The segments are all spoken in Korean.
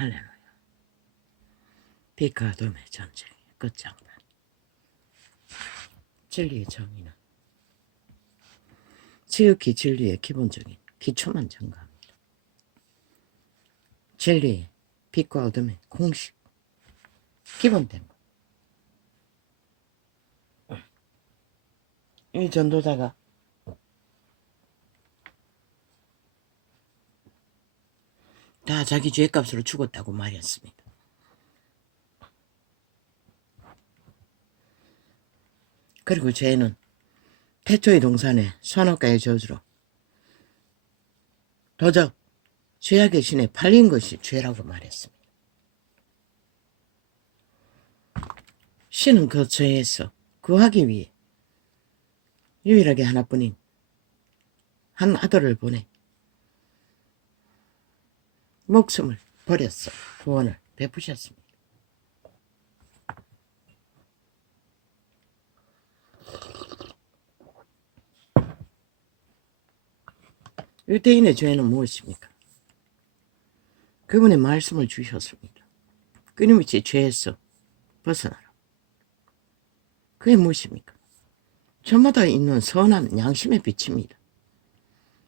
할렐루야. 빛과 어둠의 전쟁의 끝장판. 진리의 정의는 지극히 진리의 기본적인 기초만 증거합니다. 진리의 빛과 어둠의 공식, 기본된 것. 이 전도자가 다 자기 죄값으로 죽었다고 말했습니다. 그리고 죄는 태초의 동산의 선악과의 저주로 도적 죄악의 신에 팔린 것이 죄라고 말했습니다. 신은 그 죄에서 구하기 위해 유일하게 하나뿐인 한 아들을 보내 목숨을 버렸어 구원을 베푸셨습니다. 유대인의 죄는 무엇입니까? 그분의 말씀을 주셨습니다. 끊임없이 죄에서 벗어나라. 그게 무엇입니까? 저마다 있는 선한 양심의 빛입니다.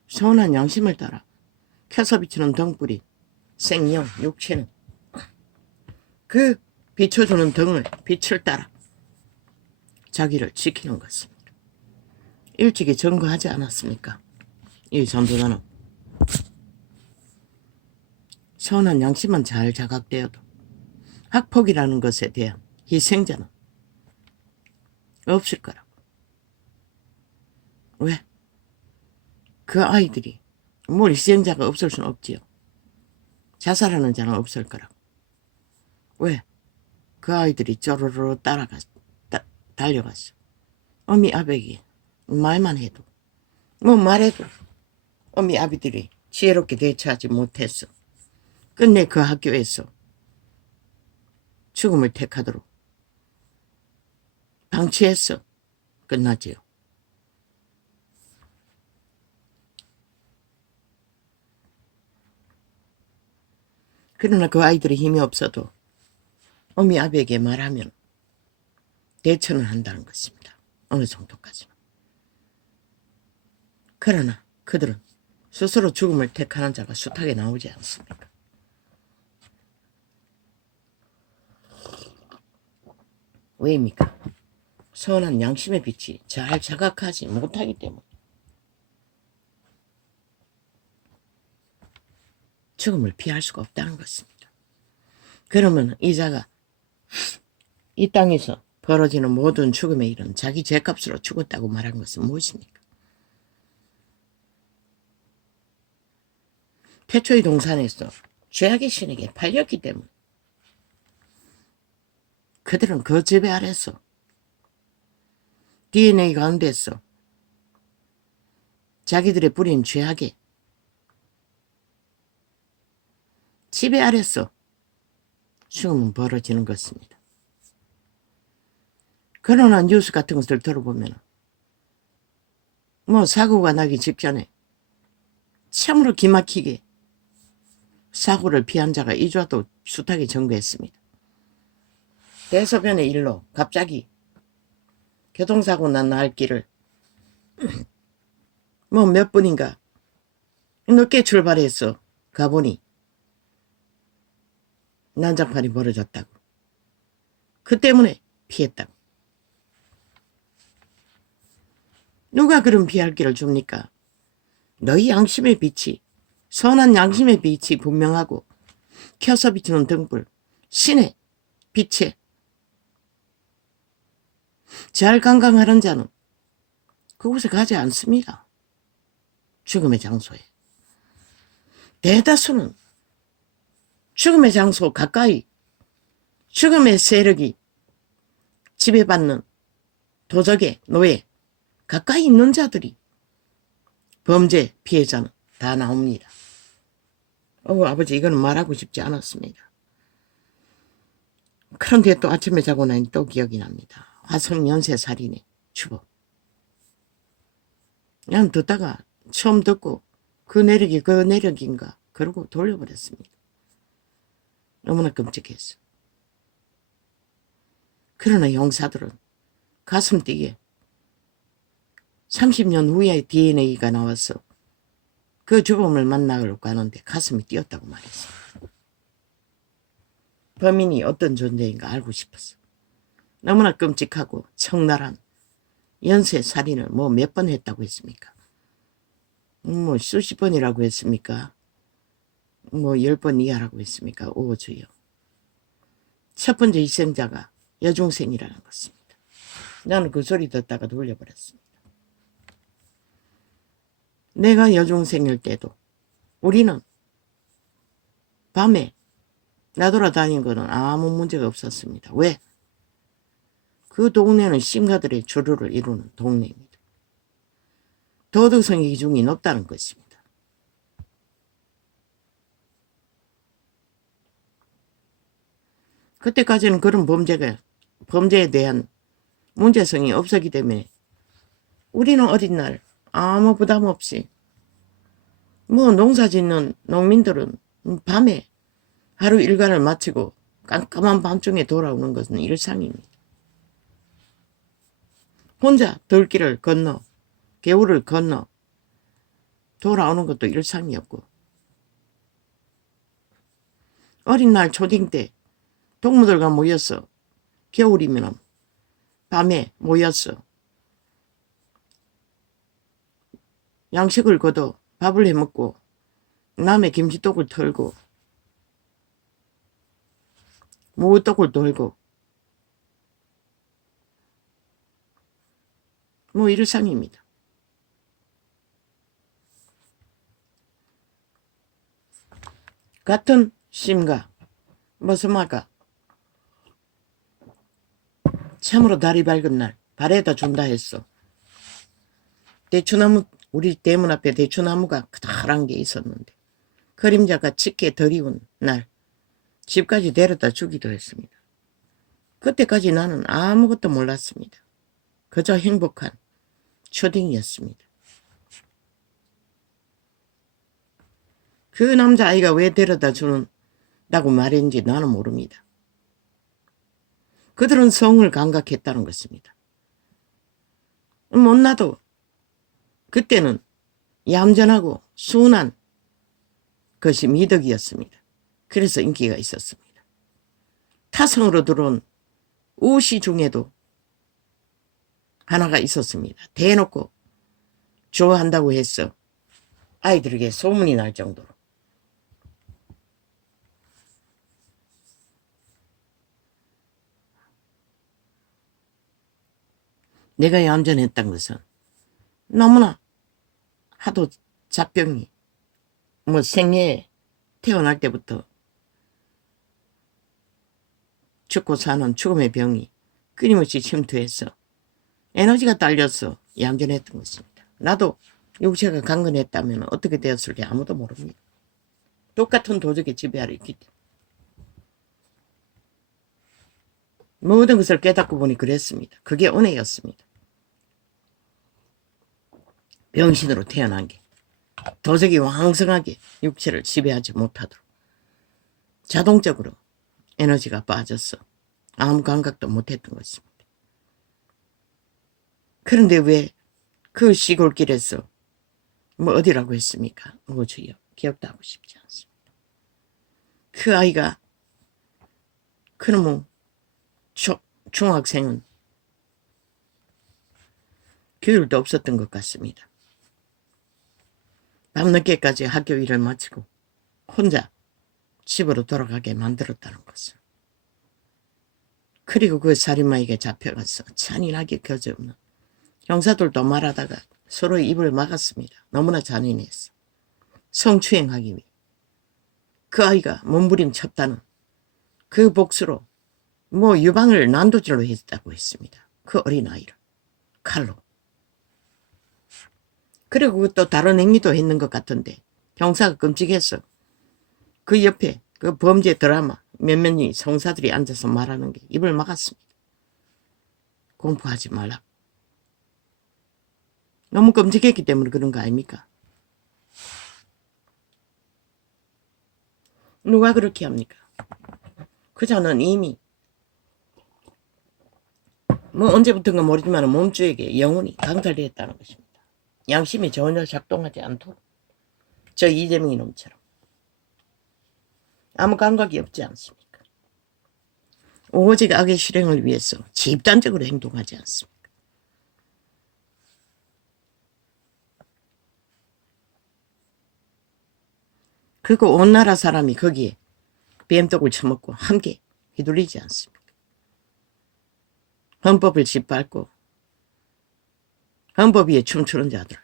선한 양심을 따라 켜서 비추는 등불이 생명, 육체는 그 비춰주는 등을 빛을 따라 자기를 지키는 것입니다. 일찍이 증거하지 않았습니까? 이 전도자는 선한 양심은 잘 자각되어도 학폭이라는 것에 대한 희생자는 없을 거라고. 왜? 그 아이들이 뭘 희생자가 없을 수는 없지요. 자살하는 자는 없을 거라고. 왜? 그 아이들이 쪼르르 달려갔어. 어미 아베기 말만 해도 뭐 말해도 어미 아비들이 지혜롭게 대처하지 못했어. 끝내 그 학교에서 죽음을 택하도록 방치했어. 끝나지요. 그러나 그 아이들이 힘이 없어도 어미 아비에게 말하면 대처는 한다는 것입니다. 어느 정도까지는. 그러나 그들은 스스로 죽음을 택하는 자가 숱하게 나오지 않습니까? 왜입니까? 선한 양심의 빛이 잘 자각하지 못하기 때문에 죽음을 피할 수가 없다는 것입니다. 그러면 이 자가 이 땅에서 벌어지는 모든 죽음의 일은 자기 죄값으로 죽었다고 말한 것은 무엇입니까? 태초의 동산에서 죄악의 신에게 팔렸기 때문에 그들은 그 지배 아래서 DNA 가운데서 자기들의 뿌린 죄악의 지배 아래서 죽음은 벌어지는 것입니다. 그러나 뉴스 같은 것을 들어보면 뭐 사고가 나기 직전에 참으로 기막히게 사고를 피한 자가 이주와도 숱하게 전거했습니다. 대소변의 일로 갑자기 교통사고 난 날길을 뭐 몇 분인가 늦게 출발해서 가보니 난장판이 벌어졌다고. 그 때문에 피했다고. 누가 그런 피할 길을 줍니까? 너희 양심의 빛이 선한 양심의 빛이 분명하고 켜서 비추는 등불 신의 빛에 잘 관광하는 자는 그곳에 가지 않습니다. 죽음의 장소에. 대다수는 죽음의 장소 가까이 죽음의 세력이 지배받는 도적의 노예 가까이 있는 자들이 범죄 피해자는 다 나옵니다. 아버지 이거는 말하고 싶지 않았습니다. 그런데 또 아침에 자고 나니 또 기억이 납니다. 화성 연쇄살인의 추법. 그냥 듣다가 처음 듣고 그 내력이 그 내력인가 그러고 돌려버렸습니다. 너무나 끔찍했어. 그러나 형사들은 가슴 뛰게 30년 후에 DNA가 나와서 그 죽음을 만나려고 하는데 가슴이 뛰었다고 말했어. 범인이 어떤 존재인가 알고 싶었어. 너무나 끔찍하고 청나란 연쇄 살인을 뭐 몇 번 했다고 했습니까? 뭐 수십 번이라고 했습니까? 뭐 10번 이하라고 했습니까? 오 주여. 첫 번째 희생자가 여중생이라는 것입니다. 나는 그 소리 듣다가 돌려버렸습니다. 내가 여중생일 때도 우리는 밤에 나돌아다닌 거는 아무 문제가 없었습니다. 왜? 그 동네는 심가들의 주류를 이루는 동네입니다. 도덕성의 기준이 높다는 것입니다. 그때까지는 그런 범죄에 대한 문제성이 없었기 때문에 우리는 어린 날 아무 부담 없이 뭐 농사 짓는 농민들은 밤에 하루 일과를 마치고 깜깜한 밤중에 돌아오는 것은 일상입니다. 혼자 들길을 건너 개울을 건너 돌아오는 것도 일상이었고 어린 날 초딩 때 동무들과 모여서 겨울이면 밤에 모여서 양식을 거둬 밥을 해먹고 남의 김치떡을 털고 무떡을 돌고 뭐 일상입니다. 같은 심가 머스마가 참으로 달이 밝은 날 발에다 준다 했어. 대추나무 우리 대문 앞에 대추나무가 커다란 게 있었는데 그림자가 짙게 드리운 날 집까지 데려다 주기도 했습니다. 그때까지 나는 아무것도 몰랐습니다. 그저 행복한 초딩이었습니다. 그 남자아이가 왜 데려다 준다고 말했는지 나는 모릅니다. 그들은 성을 감각했다는 것입니다. 못나도 그때는 얌전하고 순한 것이 미덕이었습니다. 그래서 인기가 있었습니다. 타성으로 들어온 우시 중에도 하나가 있었습니다. 대놓고 좋아한다고 해서 아이들에게 소문이 날 정도로. 내가 얌전했던 것은 너무나 하도 잡병이 뭐 생애에 태어날 때부터 죽고 사는 죽음의 병이 끊임없이 침투해서 에너지가 딸려서 얌전했던 것입니다. 나도 육체가 강건했다면 어떻게 되었을지 아무도 모릅니다. 똑같은 도적의 지배 아래 있기 때문에. 모든 것을 깨닫고 보니 그랬습니다. 그게 은혜였습니다. 병신으로 태어난 게 도적이 왕성하게 육체를 지배하지 못하도록 자동적으로 에너지가 빠져서 아무 감각도 못했던 것입니다. 그런데 왜 그 시골길에서 뭐 어디라고 했습니까? 주여 기억도 하고 싶지 않습니다. 그 아이가 그놈의 중학생은 교육도 없었던 것 같습니다. 밤늦게까지 학교 일을 마치고 혼자 집으로 돌아가게 만들었다는 것을. 그리고 그 살인마에게 잡혀가서 잔인하게 거저없는 형사들도 말하다가 서로 입을 막았습니다. 너무나 잔인했어. 성추행하기 위해. 그 아이가 몸부림쳤다는 그 복수로 뭐 유방을 난도질로 했다고 했습니다. 그 어린아이를 칼로. 그리고 또 다른 행위도 했는 것 같은데 형사가 끔찍했어. 그 옆에 그 범죄 드라마 몇몇이 성사들이 앉아서 말하는 게 입을 막았습니다. 공포하지 말라. 너무 끔찍했기 때문에 그런 거 아닙니까? 누가 그렇게 합니까? 그자는 이미 뭐 언제부턴가 모르지만 몸주에게 영혼이 강탈되었다는 것입니다. 양심이 전혀 작동하지 않도록 저 이재명이 놈처럼 아무 감각이 없지 않습니까? 오직 악의 실행을 위해서 집단적으로 행동하지 않습니까? 그리고 온 나라 사람이 거기에 뱀떡을 처먹고 함께 휘둘리지 않습니까? 헌법을 짓밟고 헌법 위에 춤추는 자들.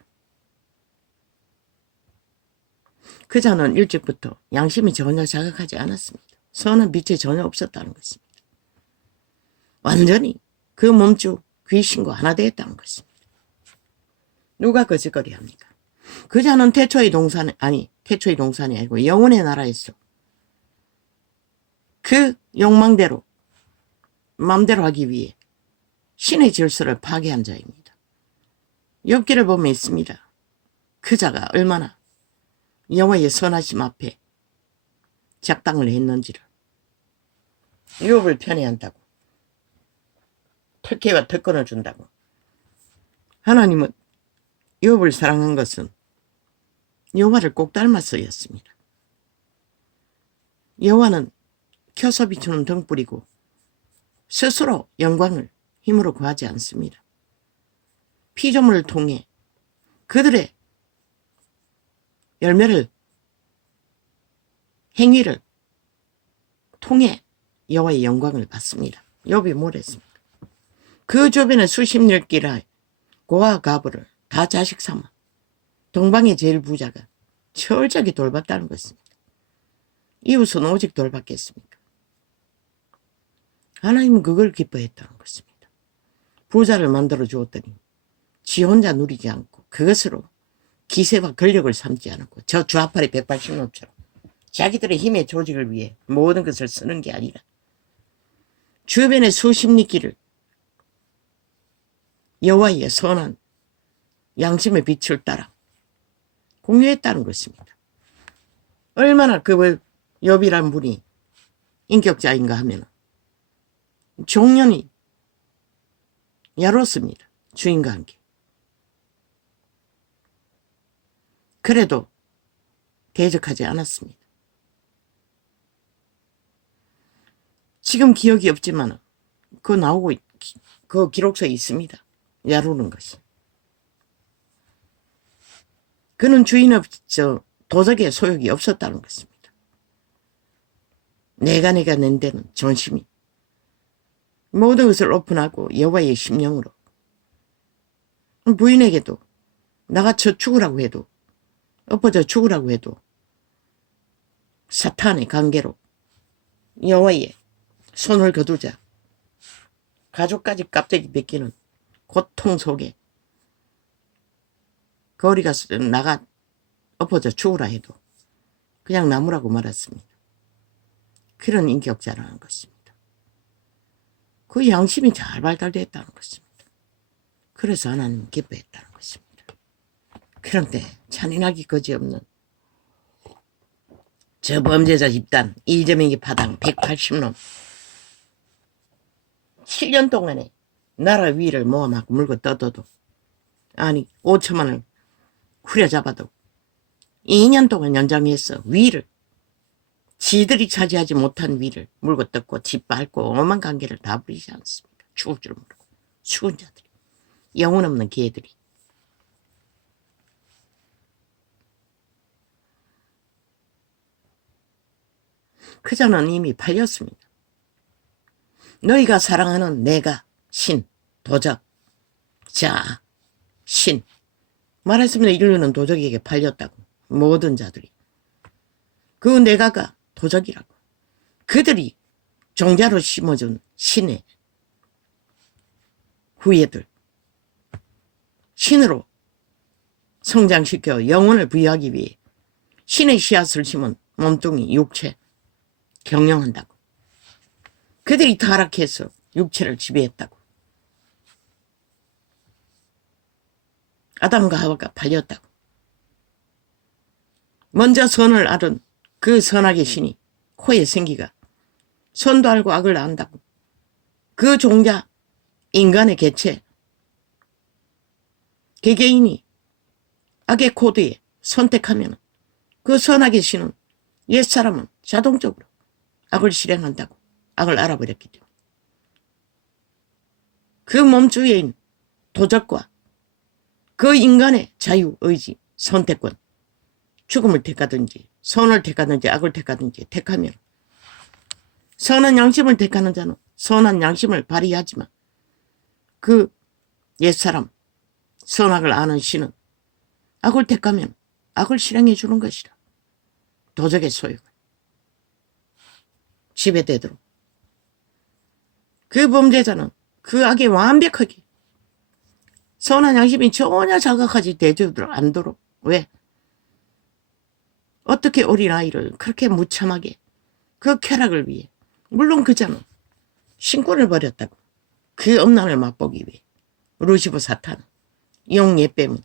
그자는 일찍부터 양심이 전혀 자각하지 않았습니다. 선한 빛이 전혀 없었다는 것입니다. 완전히 그 몸주 귀신과 하나 되었다는 것입니다. 누가 거짓거리 합니까? 그자는 태초의 동산이 아니고 영혼의 나라에서 그 욕망대로 마음대로 하기 위해 신의 질서를 파괴한 자입니다. 욥기를 보면 있습니다. 그자가 얼마나 여호와의 선하심 앞에 작당을 했는지를. 욥을 편애한다고, 특혜와 특권을 준다고. 하나님은 욥을 사랑한 것은 여호와를 꼭 닮아서였습니다. 여호와는 켜서 비추는 등불이고 스스로 영광을 힘으로 구하지 않습니다. 피조물을 통해 그들의 열매를, 행위를 통해 여호와의 영광을 받습니다. 욥이 뭐랬습니까? 그 주변에 수십 녀끼라 고아 가부를 다 자식 삼아 동방의 제일 부자가 철저하게 돌봤다는 것입니다. 이웃은 오직 돌봤겠습니까? 하나님은 그걸 기뻐했다는 것입니다. 부자를 만들어 주었더니 지 혼자 누리지 않고 그것으로 기세와 권력을 삼지 않았고 저 좌파리 180놈처럼 자기들의 힘의 조직을 위해 모든 것을 쓰는 게 아니라 주변의 수십 리끼를 여호와의 선한 양심의 빛을 따라 공유했다는 것입니다. 얼마나 그 욥이란 분이 인격자인가 하면 종년이 야롭습니다. 주인과 함께. 그래도 대적하지 않았습니다. 지금 기억이 없지만 그거 나오고 그 기록서에 있습니다. 야루는 것이. 그는 주인 없죠. 도적의 소욕이 없었다는 것입니다. 내가 낸 데는 존심이 모든 것을 오픈하고 여호와의 심령으로 부인에게도 나가 쳐 죽으라고 해도 엎어져 죽으라고 해도 사탄의 관계로 여호와의 손을 거두자 가족까지 깝대기 벗기는 고통 속에 거리 가서 나가 엎어져 죽으라 해도 그냥 나무라고 말았습니다. 그런 인격자라는 것입니다. 그 양심이 잘 발달됐다는 것입니다. 그래서 하나님은 기뻐했다는 것입니다. 그런데 잔인하기 거지없는 저 범죄자 집단 이재명이 파당 180놈 7년 동안에 나라 위를 모아막 물고 떠도도 아니 5천만을 후려잡아도 2년 동안 연장해서 위를 지들이 차지하지 못한 위를 물고 뜯고 짓밟고 오만 관계를 다 부리지 않습니까? 죽을 줄 모르고 죽은 자들이 영혼 없는 개들이. 그자는 이미 팔렸습니다. 너희가 사랑하는 내가 신, 도적, 자, 신 말했습니다. 인류는 도적에게 팔렸다고. 모든 자들이. 그 내가가 도적이라고. 그들이 종자로 심어준 신의 후예들. 신으로 성장시켜 영혼을 부여하기 위해 신의 씨앗을 심은 몸뚱이, 육체 경영한다고. 그들이 타락해서 육체를 지배했다고. 아담과 하와가 팔렸다고. 먼저 선을 알은 그 선악의 신이 코에 생기가 선도 알고 악을 안다고. 그 종자, 인간의 개체, 개개인이 악의 코드에 선택하면 그 선악의 신은 옛사람은 자동적으로 악을 실행한다고. 악을 알아버렸기 때문에. 그 몸주인 도적과 그 인간의 자유의지, 선택권, 죽음을 택하든지 선을 택하든지 악을 택하든지 택하면 선한 양심을 택하는 자는 선한 양심을 발휘하지만 그 옛사람, 선악을 아는 신은 악을 택하면 악을 실행해 주는 것이라. 도적의 소욕을 지배되도록. 그 범죄자는 그 악에 완벽하게 선한 양심이 전혀 자각하지 되도록 않도록. 왜? 어떻게 어린아이를 그렇게 무참하게 그 쾌락을 위해, 물론 그자는 신권을 버렸다고. 그 엄난을 맛보기 위해 루시퍼 사탄, 용 예빼문,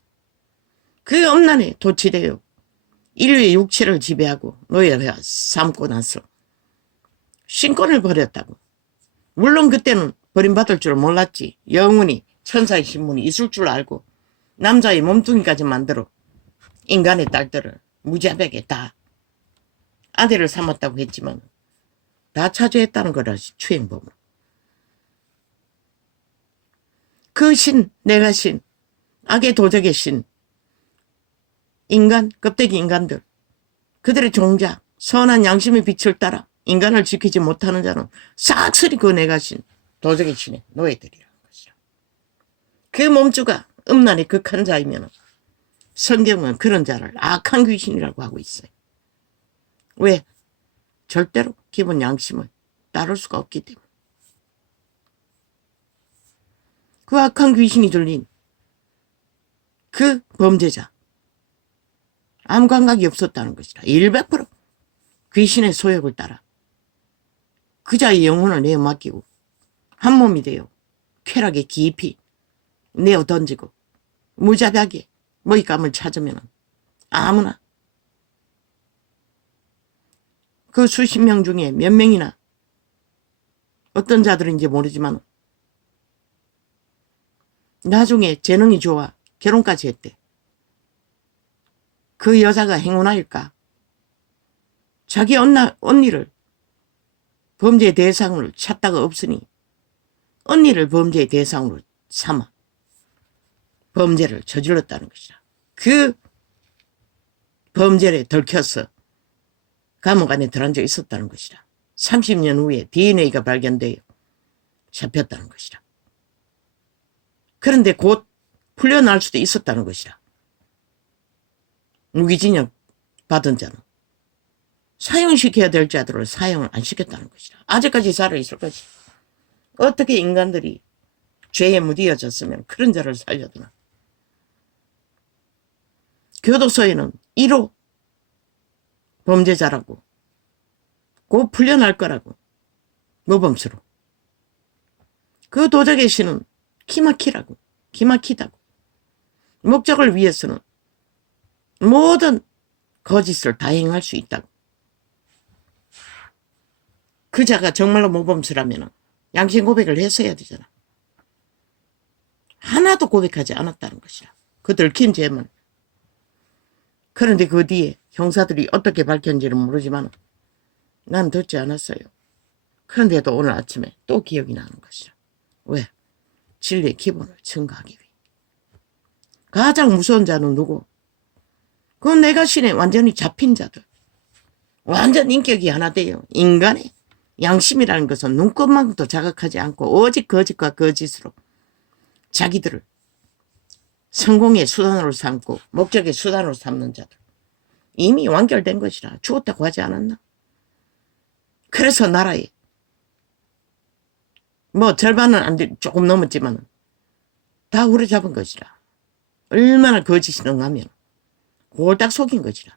그 엄난에 도취되어 인류의 육체를 지배하고 노예를 삼고 나서 신권을 버렸다고. 물론 그때는 버림받을 줄 몰랐지. 영원히 천사의 신분이 있을 줄 알고 남자의 몸뚱이까지 만들어 인간의 딸들을 무자비하게 다 아들을 삼았다고 했지만 다 차지했다는 거라. 추행범을. 그 신, 내가 신, 악의 도적의 신, 인간, 껍데기 인간들, 그들의 종자, 선한 양심의 빛을 따라 인간을 지키지 못하는 자는 싹쓸이 그 내가 신, 도적의 신의 노예들이라는 것이라. 그 몸주가 음란의 극한 자이면 성경은 그런 자를 악한 귀신이라고 하고 있어요. 왜? 절대로 기본 양심을 따를 수가 없기 때문에. 그 악한 귀신이 들린 그 범죄자, 아무 감각이 없었다는 것이라. 100% 귀신의 소욕을 따라 그자의 영혼을 내어 맡기고 한 몸이 되어 쾌락에 깊이 내어 던지고 무자비하게 먹잇감을 찾으면 아무나 그 수십 명 중에 몇 명이나 어떤 자들인지 모르지만 나중에 재능이 좋아 결혼까지 했대. 그 여자가 행운아일까? 자기 언니를 범죄의 대상으로 찾다가 없으니 언니를 범죄의 대상으로 삼아 범죄를 저질렀다는 것이라. 그 범죄에 들켜서 감옥 안에 들어앉아 있었다는 것이라. 30년 후에 DNA가 발견되어 잡혔다는 것이라. 그런데 곧 풀려날 수도 있었다는 것이라. 무기징역 받은 자는 사형시켜야 될 자들을 사형을 안 시켰다는 것이라. 아직까지 살아있을 것이라. 어떻게 인간들이 죄에 무디어졌으면 그런 자를 살려두나. 교도소에는 1호 범죄자라고 곧 풀려날 거라고 모범수로. 그 도적의 신은 기막히라고. 기막히다고. 목적을 위해서는 모든 거짓을 다 행할 수 있다고. 그 자가 정말로 모범수라면 양심 고백을 했어야 되잖아. 하나도 고백하지 않았다는 것이라. 그 들킨 죄만. 그런데 그 뒤에 형사들이 어떻게 밝혔는지는 모르지만 난 듣지 않았어요. 그런데도 오늘 아침에 또 기억이 나는 것이라. 왜? 진리의 기본을 증거하기 위해. 가장 무서운 자는 누구? 그건 내가 신에 완전히 잡힌 자들. 완전 인격이 하나 돼요. 인간의 양심이라는 것은 눈꽃만큼도 자각하지 않고 오직 거짓과 거짓으로 자기들을 성공의 수단으로 삼고 목적의 수단으로 삼는 자들. 이미 완결된 것이라. 죽었다고 하지 않았나? 그래서 나라에 뭐 절반은 안 돼, 조금 넘었지만 다 후려잡은 것이라. 얼마나 거짓이 능하면 골딱 속인 것이라.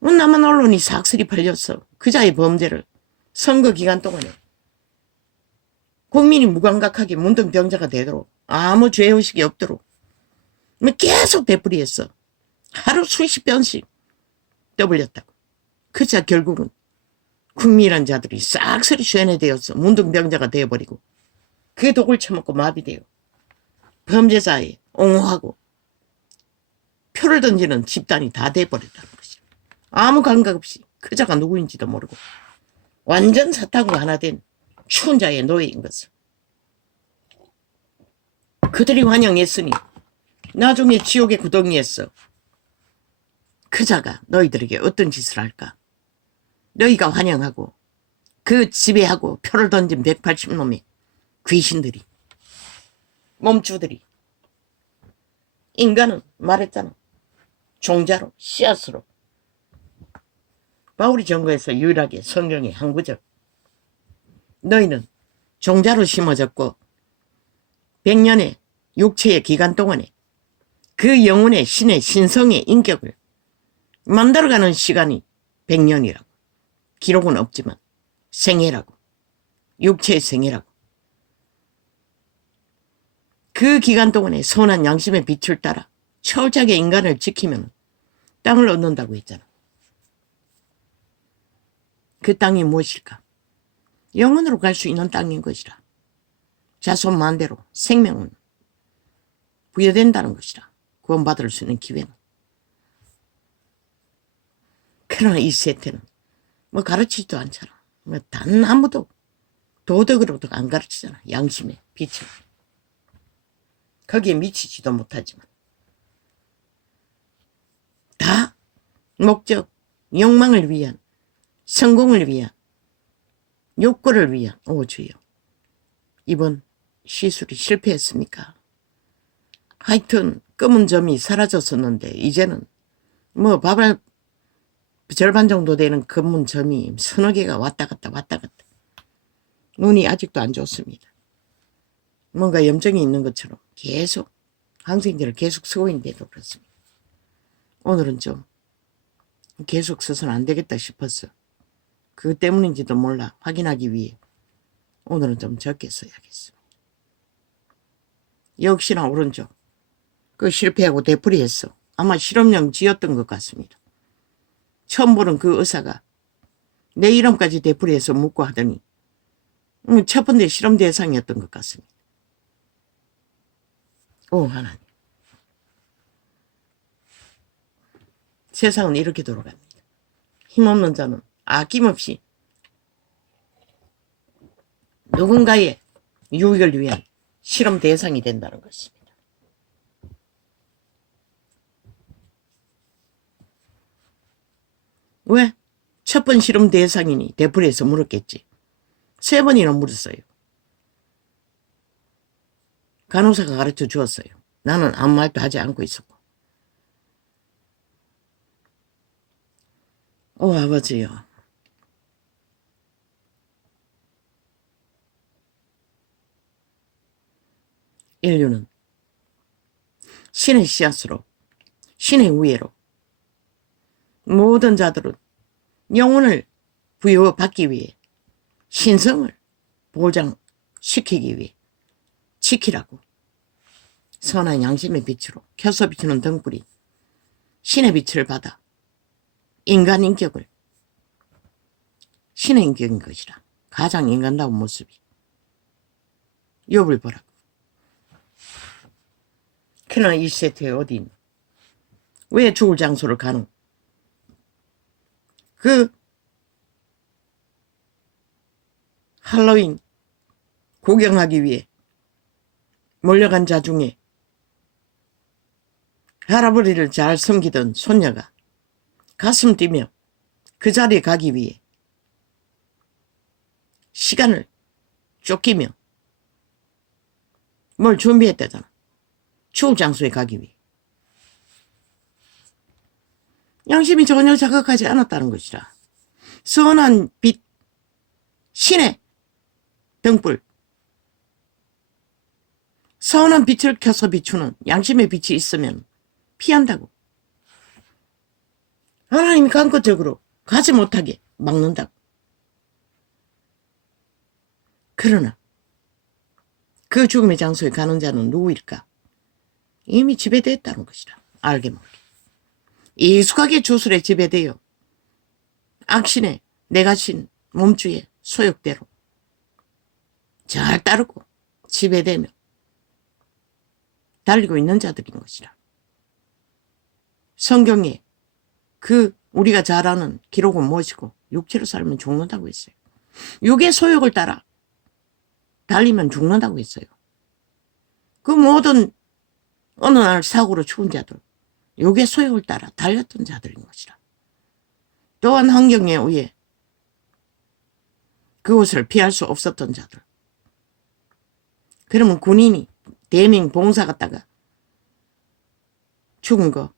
남한 언론이 삭슬이 팔렸어. 그자의 범죄를 선거 기간 동안에 국민이 무감각하게 문둥병자가 되도록 아무 죄의식이 없도록 계속 되풀이했어. 하루 수십 번씩 떠벌렸다고. 그자 결국은 국미란 자들이 싹쓸이 쇠뇌되어서 문둥병자가 되어버리고 그 독을 처먹고 마비되어 범죄자에 옹호하고 표를 던지는 집단이 다 돼버렸다는 것이죠. 아무 감각 없이 그 자가 누구인지도 모르고 완전 사탄과 하나 된 추운 자의 노예인 것을 그들이 환영했으니 나중에 지옥의 구덩이에서 그 자가 너희들에게 어떤 짓을 할까? 너희가 환영하고 그 지배하고 표를 던진 180놈의 귀신들이 몸주들이 인간은 말했잖아. 종자로 씨앗으로 바울이 전거에서 유일하게 성경의 한 구절 너희는 종자로 심어졌고 100년의 육체의 기간 동안에 그 영혼의 신의 신성의 인격을 만들어가는 시간이 100년이라고 기록은 없지만 생애라고 육체의 생애라고 그 기간 동안에 선한 양심의 빛을 따라 철저하게 인간을 지키면 땅을 얻는다고 했잖아. 그 땅이 무엇일까? 영원으로 갈 수 있는 땅인 것이라. 자손 만대로 생명은 부여된다는 것이라. 구원받을 수 있는 기회는. 그러나 이 세태는 뭐 가르치지도 않잖아. 뭐 단 아무도 도덕으로도 안 가르치잖아. 양심의 빛을. 거기에 미치지도 못하지만 다 목적, 욕망을 위한, 성공을 위한, 욕구를 위한. 오 주여, 이번 시술이 실패했습니까? 하여튼 검은 점이 사라졌었는데 이제는 뭐 밥을 절반 정도 되는 검은 점이 서너 개가 왔다 갔다 눈이 아직도 안 좋습니다. 뭔가 염증이 있는 것처럼 계속 항생제를 계속 쓰고 있는데도 그렇습니다. 오늘은 좀 계속 써서는 안 되겠다 싶었어. 그것 때문인지도 몰라. 확인하기 위해 오늘은 좀 적게 써야겠습니다. 역시나 오른쪽 그 실패하고 되풀이했어. 아마 실험용 지었던 것 같습니다. 처음 보는 그 의사가 내 이름까지 되풀이해서 묻고 하더니 첫 번째 실험 대상이었던 것 같습니다. 오 하나님, 세상은 이렇게 돌아갑니다. 힘없는 자는 아낌없이 누군가의 유익을 위한 실험 대상이 된다는 것입니다. 왜? 첫 번 실험 대상이니 되풀이해서 물었겠지. 3번이나 물었어요. 간호사가 가르쳐 주었어요. 나는 아무 말도 하지 않고 있었고. 오 아버지요, 인류는 신의 씨앗으로 신의 우애로 모든 자들은 영혼을 부여받기 위해 신성을 보장시키기 위해 지키라고 선한 양심의 빛으로 켜서 비추는 등불이 신의 빛을 받아 인간 인격을 신의 인격인 것이라. 가장 인간다운 모습이. 욥을 보라고. 그러나 이 세태에 어디 있노? 왜 죽을 장소를 가노? 그 할로윈 구경하기 위해 몰려간 자 중에 할아버지를 잘 섬기던 손녀가 가슴 뛰며 그 자리에 가기 위해 시간을 쫓기며 뭘 준비했다잖아. 추울 장소에 가기 위해. 양심이 전혀 자각하지 않았다는 것이라. 선한 빛, 신의 등불, 선한 빛을 켜서 비추는 양심의 빛이 있으면 피한다고. 하나님이 강권적으로 가지 못하게 막는다고. 그러나 그 죽음의 장소에 가는 자는 누구일까? 이미 지배됐다는 것이라. 알게 모르게. 익숙하게 주술에 지배되어 악신의 내가신 몸주의 소욕대로 잘 따르고 지배되며 달리고 있는 자들인 것이라. 성경에 그 우리가 잘 아는 기록은 무엇이고 육체로 살면 죽는다고 했어요. 육의 소욕을 따라 달리면 죽는다고 했어요. 그 모든 어느 날 사고로 죽은 자들, 육의 소욕을 따라 달렸던 자들인 것이라. 또한 환경에 의해 그것을 피할 수 없었던 자들. 그러면 군인이 대명 봉사 갔다가 죽은 거,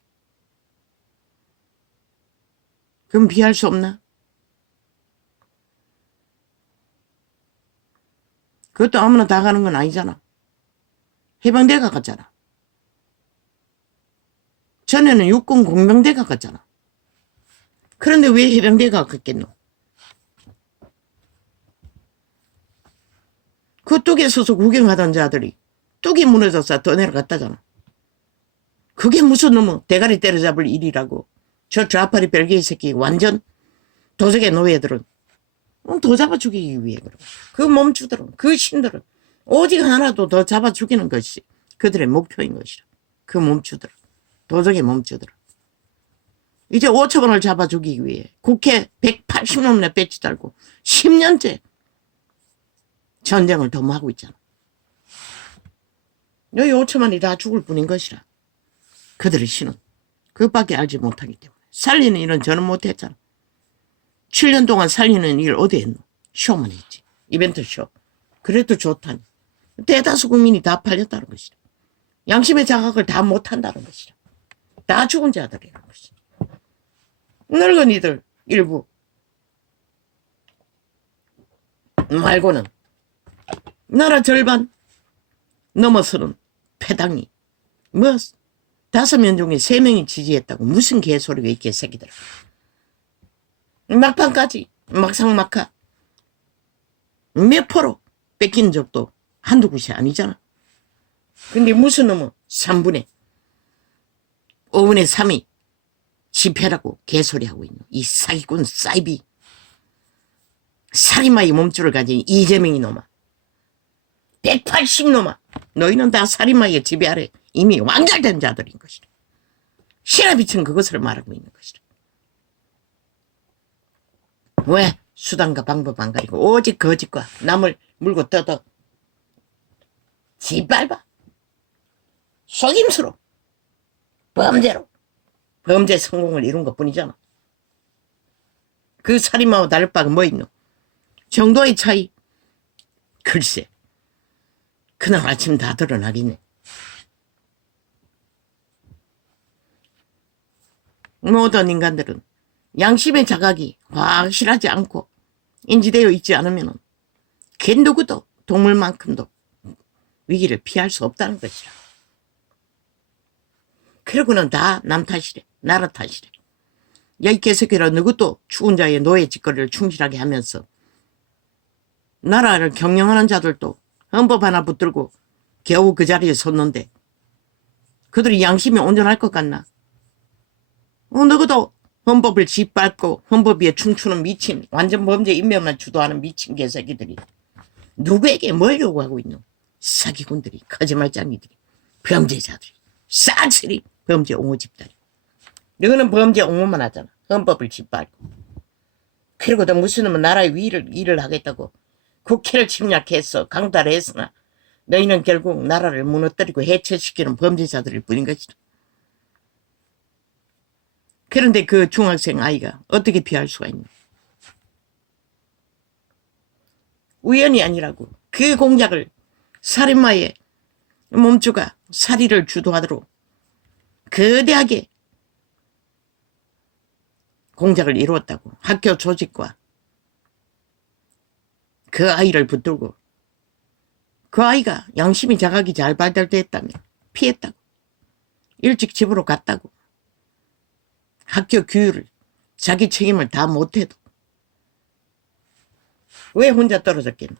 그럼 피할 수 없나? 그것도 아무나 다 가는 건 아니잖아. 해병대가 갔잖아. 전에는 육군 공병대가 갔잖아. 그런데 왜 해병대가 갔겠노? 그 뚝에 서서 구경하던 자들이 뚝이 무너져서 더 내려갔다잖아. 그게 무슨 놈의 대가리 때려잡을 일이라고. 저 좌파리 별개의 새끼 완전 도적의 노예들은 더 잡아 죽이기 위해 그러고, 그 몸주들은, 그 신들은 오직 하나도 더 잡아 죽이는 것이 그들의 목표인 것이라. 그 몸주들은, 도적의 몸주들은 이제 5천원을 잡아 죽이기 위해 국회 180년이나 배치 달고 10년째 전쟁을 도모하고 있잖아. 너희 5천만이 다 죽을 뿐인 것이라. 그들의 신은 그것밖에 알지 못하기 때문에. 살리는 일은 저는 못했잖아. 7년 동안 살리는 일 어디 했노? 쇼만 했지. 이벤트 쇼. 그래도 좋다니. 대다수 국민이 다 팔렸다는 것이다. 양심의 자각을 다 못한다는 것이다. 다 죽은 자들이라는 것이다. 늙은이들 일부 말고는 나라 절반 넘어서는 패당이 뭐 5명 중에 3명이 지지했다고 무슨 개소리가 있게 새끼들아. 막판까지 막상막하 몇 프로 뺏긴 적도 한두 곳이 아니잖아. 근데 무슨 놈은 3분의 5분의 3이 집회라고 개소리하고 있는 이 사기꾼 사이비 살인마의 몸줄을 가진 이재명이 놈아, 180놈아, 너희는 다 살인마의 지배 아래 이미 완결된 자들인 것이다. 신에 비친 그것을 말하고 있는 것이다. 왜? 수단과 방법 안 가리고 오직 거짓과 남을 물고 뜯어 짓밟아 속임수로 범죄로 범죄 성공을 이룬 것뿐이잖아. 그 살인마와 다를 바가 뭐 있노? 정도의 차이? 글쎄, 그날 아침 다 드러나겠네. 모든 인간들은 양심의 자각이 확실하지 않고 인지되어 있지 않으면 그 누구도 동물만큼도 위기를 피할 수 없다는 것이라. 그러고는 다 남 탓이래. 나라 탓이래. 야, 이 개새끼라, 누구도 죽은 자의 노예 짓거리를 충실하게 하면서 나라를 경영하는 자들도 헌법 하나 붙들고 겨우 그 자리에 섰는데 그들이 양심이 온전할 것 같나? 누구도 헌법을 짓밟고 헌법 위에 춤추는 미친 완전 범죄 인멸만 주도하는 미친 개새끼들이 누구에게 뭘 요구하고 있노? 사기꾼들이, 거짓말장이들이, 범죄자들이, 싹쓸이 범죄 옹호 집단이. 너는 범죄 옹호만 하잖아. 헌법을 짓밟고. 그리고도 무슨 놈은 나라의 일을 하겠다고 국회를 침략해서 강탈했으나 너희는 결국 나라를 무너뜨리고 해체시키는 범죄자들일 뿐인 것이다. 그런데 그 중학생 아이가 어떻게 피할 수가 있나? 우연이 아니라고. 그 공작을 살인마의 몸주가 살인을 주도하도록 거대하게 공작을 이루었다고. 학교 조직과 그 아이를 붙들고 그 아이가 양심이 자각이 잘 발달됐다면 피했다고. 일찍 집으로 갔다고. 학교 규율을 자기 책임을 다 못해도 왜 혼자 떨어졌겠나.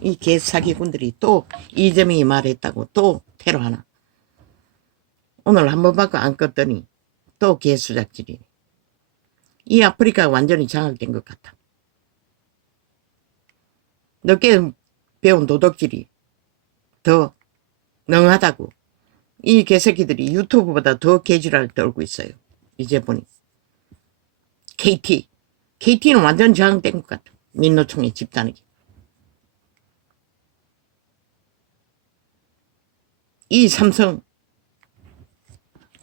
이 개사기꾼들이 또 이재명이 말했다고 또 테러 하나. 오늘 한 번밖에 안 껐더니 또 개수작질이네. 이 아프리카가 완전히 장악된 것 같아. 늦게 배운 도덕질이 더 능하다고. 이 개새끼들이 유튜브보다 더 개지랄 떨고 있어요. 이제 보니. KT는 완전 저항된 것 같아. 민노총의 집단에게. 이 삼성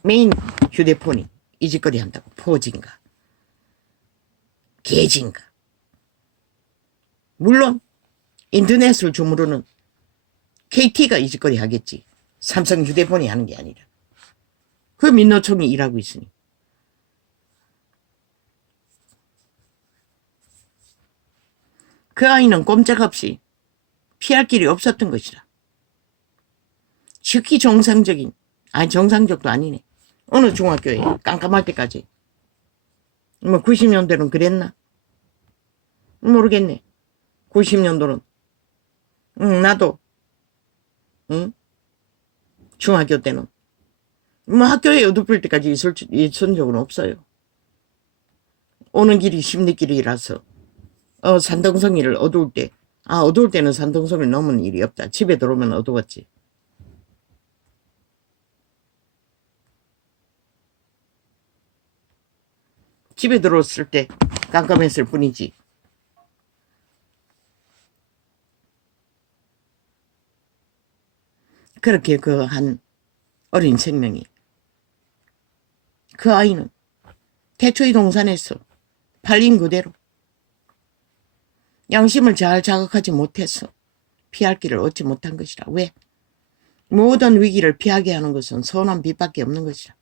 메인 휴대폰이 이 짓거리 한다고. 포진가 개진가. 물론 인터넷을 주무르는 KT가 이 짓거리 하겠지. 삼성 휴대폰이 하는 게 아니라. 그 민노총이 일하고 있으니. 그 아이는 꼼짝없이 피할 길이 없었던 것이라. 즉히 정상적인, 아니 정상적도 아니네. 어느 중학교에 깜깜할 때까지. 뭐 90년대는 그랬나? 모르겠네. 90년도는. 나도. 응? 중학교 때는. 뭐 학교에 어둡을 때까지 있은 적은 없어요. 오는 길이 심리길이라서. 산등성이를 어두울 때. 어두울 때는 산등성을 넘은 일이 없다. 집에 들어오면 어두웠지. 집에 들어왔을 때 깜깜했을 뿐이지. 그렇게 그 한 어린 생명이. 그 아이는 태초의 동산에서 팔린 그대로 양심을 잘 자극하지 못해서 피할 길을 얻지 못한 것이라. 왜? 모든 위기를 피하게 하는 것은 선한 빛밖에 없는 것이라.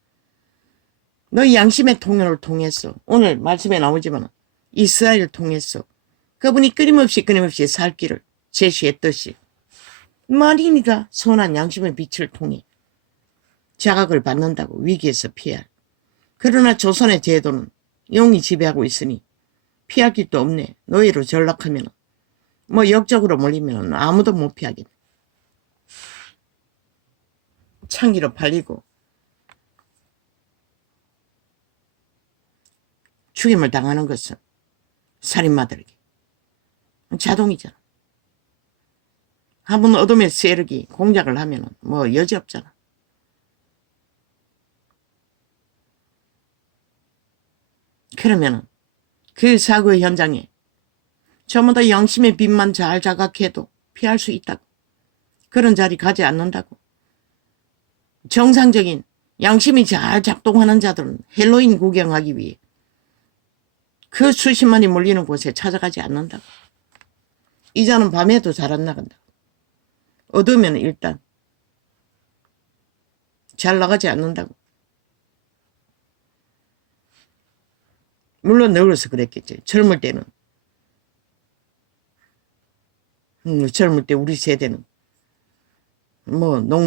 너희 양심의 통로를 통해서 오늘 말씀에 나오지만 이스라엘을 통해서 그분이 끊임없이 살 길을 제시했듯이 만인이가 선한 양심의 빛을 통해 자각을 받는다고. 위기에서 피할. 그러나 조선의 제도는 용이 지배하고 있으니 피할 길도 없네. 노예로 전락하면 뭐 역적으로 몰리면 아무도 못 피하겠네. 창기로 팔리고 죽임을 당하는 것은 살인마들에게 자동이잖아. 한번 어둠의 세력이 공작을 하면 뭐 여지없잖아. 그러면은 그 사고 현장에 전부 다 양심의 빛만 잘 자각해도 피할 수 있다고. 그런 자리 가지 않는다고. 정상적인 양심이 잘 작동하는 자들은 헬로윈 구경하기 위해 그 수십만이 몰리는 곳에 찾아가지 않는다고. 이자는 밤에도 잘 안 나간다고. 어두우면 일단 잘 나가지 않는다고. 물론 늙어서 그랬겠지. 젊을 때는. 젊을 때 우리 세대는 뭐 농부